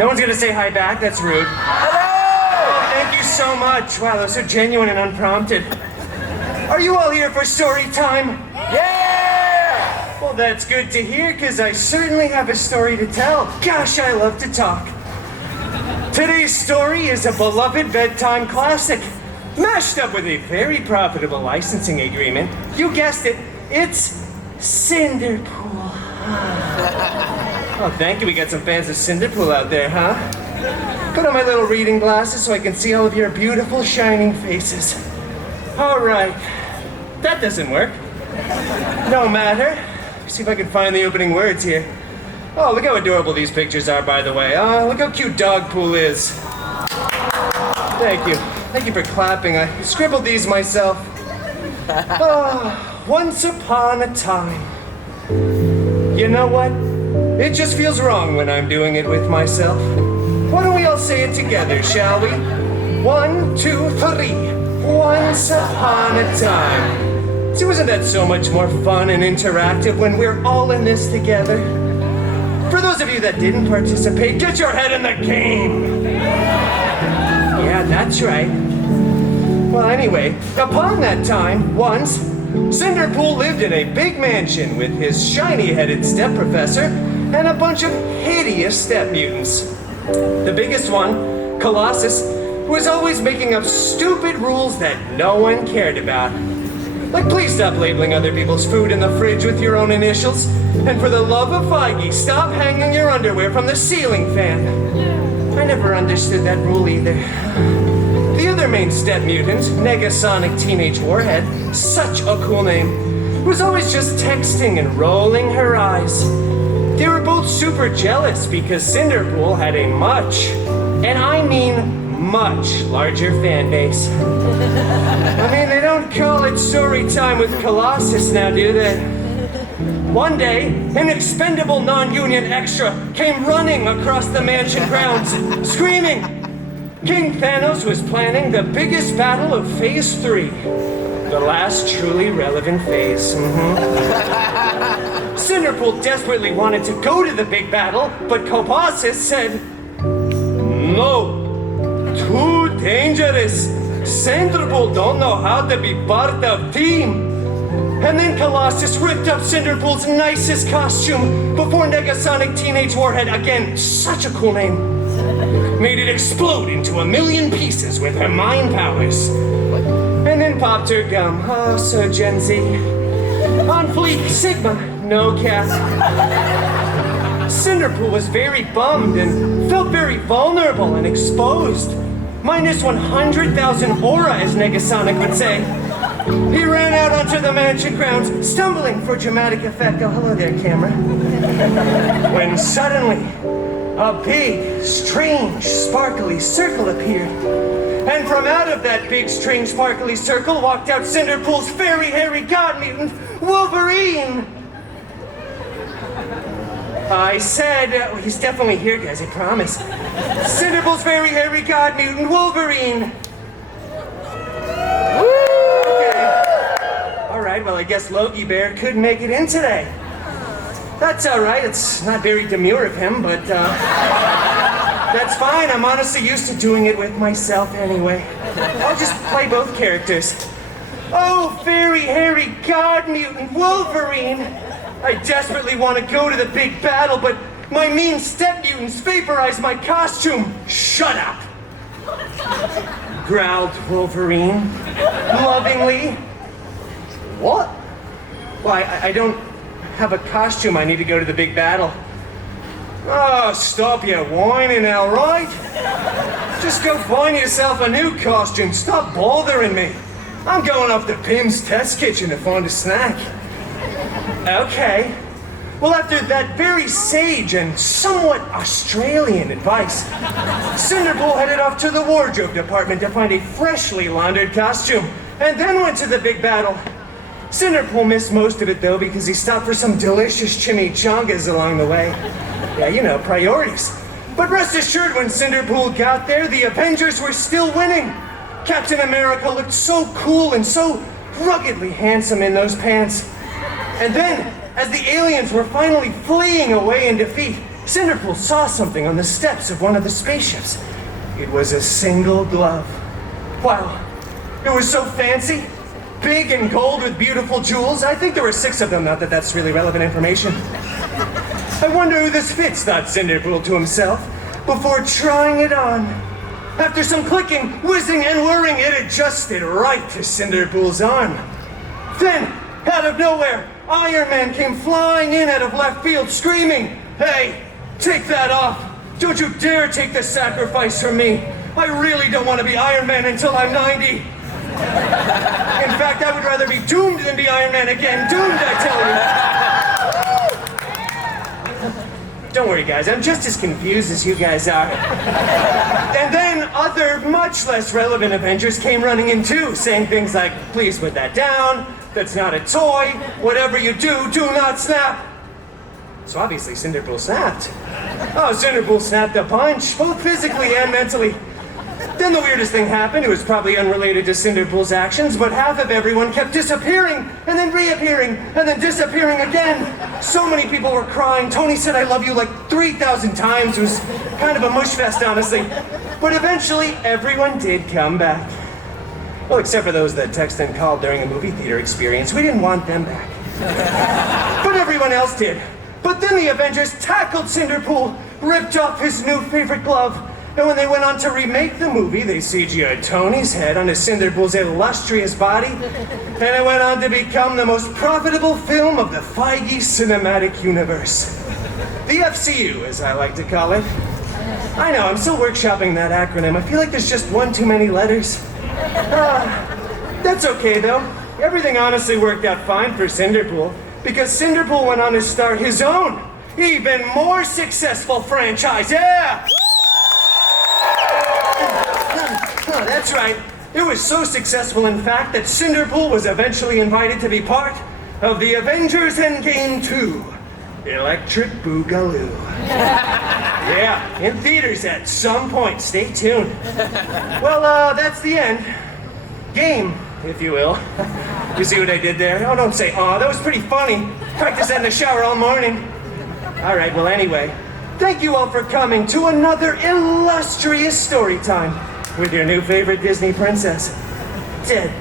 No one's gonna say hi back, that's rude. Hello! Oh, thank you so much. Wow, that was so genuine and unprompted. Are you all here for story time? Yeah! Well, that's good to hear, because I certainly have a story to tell. Gosh, I love to talk. Today's story is a beloved bedtime classic, mashed up with a very profitable licensing agreement. You guessed it, it's Cinderpool. Oh, thank you. We got some fans of Cinderpool out there, huh? Put on my little reading glasses so I can see all of your beautiful, shining faces. All right. That doesn't work. No matter. See if I can find the opening words here. Oh, look how adorable these pictures are, by the way. Look how cute Dogpool is. Thank you. Thank you for clapping. I scribbled these myself. Once upon a time. You know what? It just feels wrong when I'm doing it with myself. Why don't we all say it together, shall we? 1, 2, 3. Once upon a time. See, wasn't that so much more fun and interactive when we're all in this together? For those of you that didn't participate, get your head in the game. Yeah, that's right. Well, anyway, upon that time, once, Cinderpool lived in a big mansion with his shiny-headed step-professor and a bunch of hideous step-mutants. The biggest one, Colossus, was always making up stupid rules that no one cared about. Like, please stop labeling other people's food in the fridge with your own initials, and for the love of Feige, stop hanging your underwear from the ceiling fan. I never understood that rule either. The other main step mutant, Negasonic Teenage Warhead, such a cool name, was always just texting and rolling her eyes. They were both super jealous because Cinderpool had a much, and I mean much, larger fan base. I mean, they don't call it story time with Colossus now, do they? One day, an expendable non-union extra came running across the mansion grounds, screaming, King Thanos was planning the biggest battle of Phase 3. The last truly relevant phase. Cinderpool desperately wanted to go to the big battle, but Colossus said, no, too dangerous. Cinderpool don't know how to be part of team. And then Colossus ripped up Cinderpool's nicest costume before Negasonic Teenage Warhead, again, such a cool name, made it explode into a million pieces with her mind powers. And then popped her gum. Oh, so Gen Z. On fleek, Sigma, no cap. Cinderpool was very bummed and felt very vulnerable and exposed. Minus 100,000 aura, as Negasonic would say. He ran out onto the mansion grounds, stumbling for dramatic effect. Oh, hello there, camera. When suddenly, a big, strange, sparkly circle appeared. And from out of that big, strange, sparkly circle walked out Cinderpool's very hairy god mutant, Wolverine! I said, he's definitely here, guys, I promise. Cinderpool's very hairy god mutant, Wolverine! Okay. Alright, well, I guess Loki Bear could make it in today. That's alright, it's not very demure of him, but that's fine. I'm honestly used to doing it with myself anyway. I'll just play both characters. Oh, very hairy god mutant Wolverine! I desperately want to go to the big battle, but my mean step mutants vaporize my costume. Shut up! Growled Wolverine, lovingly. What? Why, I don't have a costume. I need to go to the big battle. Oh, stop your whining, all right? Just go find yourself a new costume. Stop bothering me. I'm going off to Pim's Test Kitchen to find a snack. Okay. Well, after that very sage and somewhat Australian advice, Cinderpool headed off to the wardrobe department to find a freshly laundered costume, and then went to the big battle. Cinderpool missed most of it, though, because he stopped for some delicious chimichangas along the way. Yeah, you know, priorities. But rest assured, when Cinderpool got there, the Avengers were still winning. Captain America looked so cool and so ruggedly handsome in those pants. And then, as the aliens were finally fleeing away in defeat, Cinderpool saw something on the steps of one of the spaceships. It was a single glove. Wow, it was so fancy. Big and gold with beautiful jewels. I think there were 6 of them, not that that's really relevant information. I wonder who this fits, thought Cinderpool to himself, before trying it on. After some clicking, whizzing, and whirring, it adjusted right to Cinderpool's arm. Then, out of nowhere, Iron Man came flying in out of left field, screaming, "Hey, take that off! Don't you dare take this sacrifice from me! I really don't want to be Iron Man until I'm 90! In fact, I would rather be doomed than be Iron Man again. Doomed, I tell you!" Don't worry, guys. I'm just as confused as you guys are. And then other, much less relevant Avengers came running in too, saying things like, "Please put that down. That's not a toy. Whatever you do, do not snap." So obviously Cinderpool snapped. Oh, Cinderpool snapped a punch, both physically and mentally. Then the weirdest thing happened. It was probably unrelated to Cinderpool's actions, but half of everyone kept disappearing, and then reappearing, and then disappearing again. So many people were crying. Tony said "I love you" like 3,000 times. It was kind of a mush fest, honestly. But eventually, everyone did come back. Well, except for those that texted and called during a movie theater experience. We didn't want them back. But everyone else did. But then the Avengers tackled Cinderpool, ripped off his new favorite glove, and when they went on to remake the movie, they CGI'd Tony's head onto Cinderpool's illustrious body, and it went on to become the most profitable film of the Feige cinematic universe. The FCU, as I like to call it. I know, I'm still workshopping that acronym. I feel like there's just one too many letters. That's okay, though. Everything honestly worked out fine for Cinderpool, because Cinderpool went on to start his own, even more successful franchise. Yeah! That's right. It was so successful, in fact, that Cinderpool was eventually invited to be part of the Avengers Endgame 2, Electric Boogaloo. Yeah, in theaters at some point. Stay tuned. Well, that's the end. Game, if you will. You see what I did there? Oh, don't say aw. That was pretty funny. Practiced that in the shower all morning. All right, well, anyway, thank you all for coming to another illustrious story time with your new favorite Disney princess, Deadpool.